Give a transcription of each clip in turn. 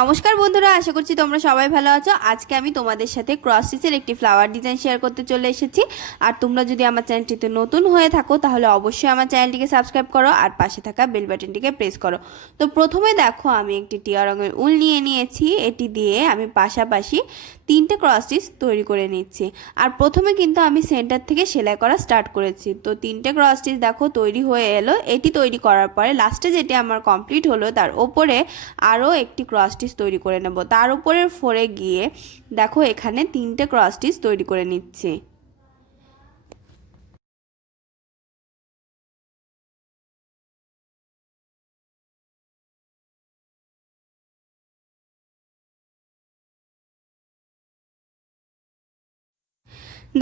নমস্কার বন্ধুরা, আশা করছি তোমরা সবাই ভালো আছো। আজকে আমি তোমাদের সাথে ক্রস স্টিচের একটি ফ্লাওয়ার ডিজাইন শেয়ার করতে চলে এসেছি। আর তোমরা যদি আমার চ্যানেলটিতে নতুন হয়ে থাকো তাহলে অবশ্যই আমার চ্যানেলটিকে সাবস্ক্রাইব করো আর পাশে থাকা বেল বাটনটিকে প্রেস করো। তো প্রথমে দেখো আমি একটি টিয়া রঙের উল নিয়ে নিয়েছি। এটি দিয়ে আমি পাশাপাশি 3টে ক্রস স্টিচ তৈরি করে নিচ্ছি। আর প্রথমে কিন্তু আমি সেন্টার থেকে সেলাই করা স্টার্ট করেছি। তো 3টে ক্রস স্টিচ দেখো তৈরি হয়ে এলো। এটি তৈরি করার পরে লাস্টে যেটি আমার কমপ্লিট হলো তার ওপরে আরও একটি ক্রস স্টিচ তৈরি করে নেব। তার উপরের ফোরে গিয়ে দেখো এখানে 3টে ক্রস স্টিচ তৈরি করে নিচ্ছি।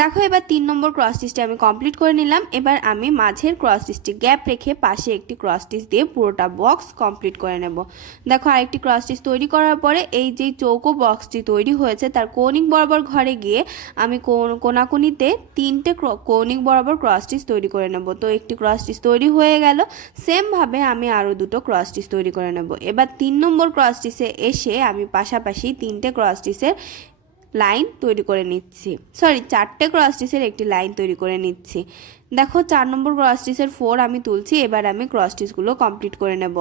দেখো এবার 3 নম্বর ক্রস স্টিচটি আমি কমপ্লিট করে নিলাম। এবার আমি মাঝের ক্রস স্টিচটি গ্যাপ রেখে পাশে একটি ক্রস স্টিচ দিয়ে পুরোটা বক্স কমপ্লিট করে নেব। দেখো আরেকটি ক্রস স্টিচ তৈরি করার পরে এই যে চৌকো বক্সটি তৈরি হয়েছে তার কৌণিক বরাবর ঘরে গিয়ে আমি কোনাকুনিতে 3টে কৌণিক বরাবর ক্রস স্টিচ তৈরি করে নেব। তো একটি ক্রস স্টিচ তৈরি হয়ে গেল। সেমভাবে আমি আরও দুটো ক্রস স্টিচ তৈরি করে নেব। এবার 3 নম্বর ক্রস স্টিচে এসে আমি পাশাপাশি 3টে ক্রস স্টিচের লাইন তৈরি করে নিচ্ছি। 4টে ক্রস স্টিচের একটি লাইন তৈরি করে নিচ্ছি। দেখো 4 নম্বর ক্রস স্টিচের 4 আমি তুলছি। এবার আমি ক্রস স্টিচগুলো কমপ্লিট করে নেব।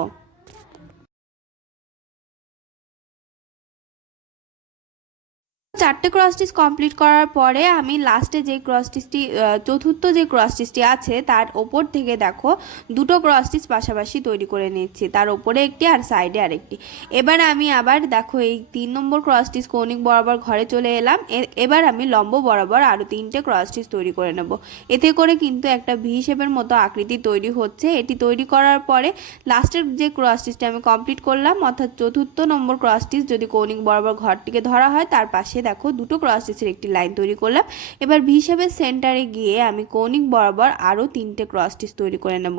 4টে ক্রস স্টিচ কমপ্লিট করার পরে আমি লাস্টে যে ক্রস স্টিচটি চতুর্থ যে ক্রস স্টিচটি আছে তার ওপর থেকে দেখো দুটো ক্রস স্টিচ পাশাপাশি তৈরি করে নিচ্ছি, তার ওপরে একটি আর সাইডে আরেকটি। এবার আমি আবার দেখো এই 3 নম্বর ক্রস স্টিচ কৌণিক বরাবর ঘরে চলে এলাম। এবার আমি লম্ব বরাবর আরও 3টে ক্রস স্টিচ তৈরি করে নেব। এতে করে কিন্তু একটা ভি শেপের মতো আকৃতি তৈরি হচ্ছে। এটি তৈরি করার পরে লাস্টের যে ক্রস স্টিচটি আমি কমপ্লিট করলাম, অর্থাৎ চতুর্থ নম্বর ক্রস স্টিচ যদি কৌণিক বরাবর ঘরটিকে ধরা হয় তার পাশে দেখো দুটো ক্রস স্টিচের একটি লাইন তৈরি করলাম। এবার ভি শেপের সেন্টারে গিয়ে আমি কৌণিক বরাবর আরও 3টে ক্রস স্টিচ তৈরি করে নেব।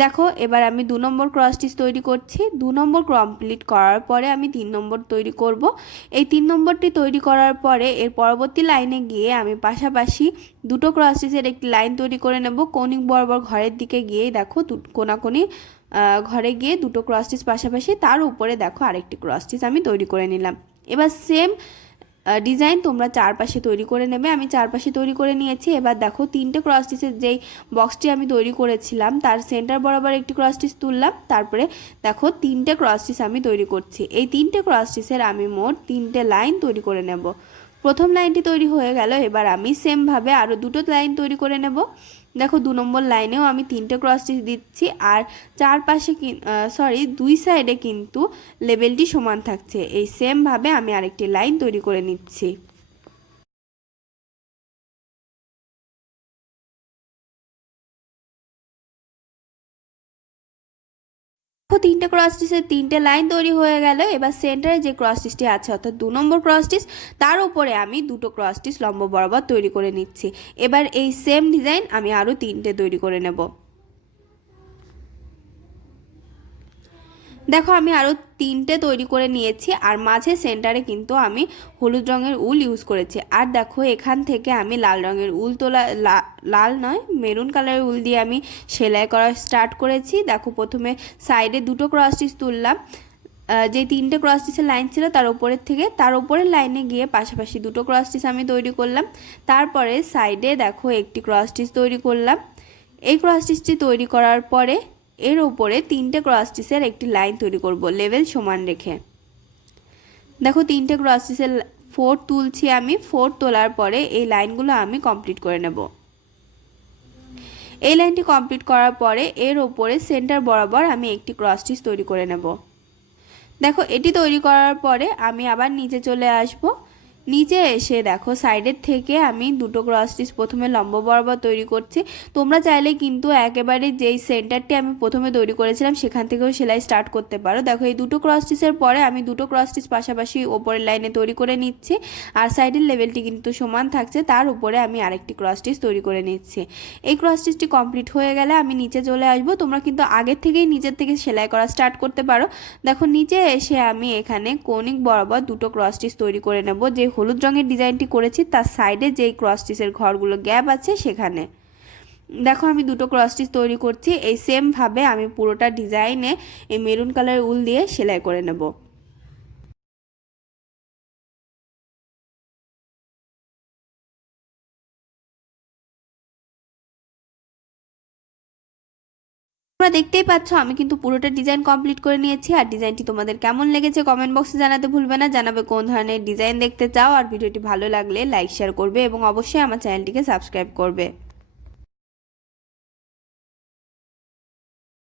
দেখো এবার আমি 2 নম্বর ক্রস স্টিচ তৈরি করছি। 2 নম্বর কমপ্লিট করার পরে আমি 3 নম্বর তৈরি করব। এই 3 নম্বরটি তৈরি করার পরে এর পরবর্তী লাইনে গিয়ে আমি পাশাপাশি দুটো ক্রস স্টিচের একটি লাইন তৈরি করে নেব। কৌণিক বরাবর ঘরের দিকে গিয়ে দেখো কোনাকুনি ঘরে গিয়ে দুটো ক্রস স্টিচ পাশাপাশি, তার উপরে দেখো আরেকটি ক্রস স্টিচ আমি তৈরি করে নিলাম। এবার সেম ডিজাইন তোমরা চারপাশে তৈরি করে নেবে। আমি চারপাশে তৈরি করে নিয়েছি। এবার দেখো 3টে ক্রস স্টিচের যেই বক্সটি আমি তৈরি করেছিলাম তার সেন্টার বরাবর একটি ক্রস স্টিচ তুললাম। তারপরে দেখো 3টে ক্রস স্টিচ আমি তৈরি করছি। এই 3টে ক্রস স্টিচের আমি মোট 3টে লাইন তৈরি করে নেব। প্রথম লাইনটি তৈরি হয়ে গেল। এবার আমি সেমভাবে আরও দুটো লাইন তৈরি করে নেব। দেখো 2 নম্বর লাইনেও আমি 3টে ক্রস স্টিচ দিচ্ছি। আর চারপাশে দুই সাইডে কিন্তু লেভেলটি সমান থাকছে। এই সেমভাবে আমি আরেকটি লাইন তৈরি করে নিচ্ছি। 3টে ক্রস স্টিচের 3টে লাইন তৈরি হয়ে গেল। এবার সেন্টারে যে ক্রস স্টিচটি আছে অর্থাৎ 2 নম্বর ক্রস স্টিচ তার উপরে আমি দুটো ক্রস স্টিচ লম্ব বরাবর তৈরি করে নিচ্ছি। এবার এই সেম ডিজাইন আমি আরও 3টে তৈরি করে নেব। দেখো আমি আরও 3টে তৈরি করে নিয়েছি। আর মাঝে সেন্টারে কিন্তু আমি হলুদ রঙের উল ইউজ করেছি। আর দেখো এখান থেকে আমি লাল রঙের উল তোলা, লাল নয় মেরুন কালারের উল দিয়ে আমি সেলাই করা স্টার্ট করেছি। দেখো প্রথমে সাইডে দুটো ক্রস স্টিচ তুললাম। যে 3টে ক্রস স্টিচের লাইন ছিল তার উপরের থেকে তার উপরের লাইনে গিয়ে পাশাপাশি দুটো ক্রস স্টিচ আমি তৈরি করলাম। তারপরে সাইডে দেখো একটি ক্রস স্টিচ তৈরি করলাম। এই ক্রস স্টিচটি তৈরি করার পরে এর উপরে 3টে ক্রস স্টিচের একটি লাইন তৈরি করব লেভেল সমান রেখে। দেখো 3টে ক্রস স্টিচের 4 তুলছি আমি। 4 তোলার পরে এই লাইনগুলো আমি কমপ্লিট করে নেব। এই লাইনটি কমপ্লিট করার পরে এর উপরে সেন্টার বরাবর আমি একটি ক্রস স্টিচ তৈরি করে নেব। দেখো এটি তৈরি করার পরে আমি আবার নিচে চলে আসব। নিচে এসে দেখো সাইডের থেকে আমি দুটো ক্রস স্টিচ প্রথমে লম্ব বরাবর তৈরি করছি। তোমরা চাইলে কিন্তু একেবারে যেই সেন্টারটি আমি প্রথমে তৈরি করেছিলাম সেখান থেকেও সেলাই স্টার্ট করতে পারো। দেখো এই দুটো ক্রস স্টিচের পরে আমি দুটো ক্রস স্টিচ পাশাপাশি ওপরের লাইনে তৈরি করে নিচ্ছি। আর সাইডের লেভেলটি কিন্তু সমান থাকছে, তার উপরে আমি আরেকটি ক্রস স্টিচ তৈরি করে নিচ্ছি। এই ক্রস স্টিচটি কমপ্লিট হয়ে গেলে আমি নিচে চলে আসবো। তোমরা কিন্তু আগের থেকেই নিচের থেকে সেলাই করা স্টার্ট করতে পারো। দেখো নিচে এসে আমি এখানে কৌণিক বরাবর দুটো ক্রস স্টিচ তৈরি করে নেব। যে হলুদ রঙের ডিজাইনটি করেছি তার সাইডে যেই ক্রস স্টিচের ঘরগুলো গ্যাপ আছে সেখানে দেখো আমি দুটো ক্রস স্টিচ তৈরি করছি। এই সেম ভাবে আমি পুরোটা ডিজাইনে এই মেরুন কালারের উল দিয়ে সেলাই করে নেব। তোমরা দেখতেই পাচ্ছ আমি কিন্তু পুরোটা ডিজাইন কমপ্লিট করে নিয়েছি। আর ডিজাইনটি তোমাদের কেমন লেগেছে কমেন্ট বক্সে জানাতে ভুলবে না। জানাবে কোন ধরনের ডিজাইন দেখতে চাও। আর ভিডিওটি ভালো লাগলে লাইক শেয়ার করবে এবং অবশ্যই আমার চ্যানেলটিকে সাবস্ক্রাইব করবে।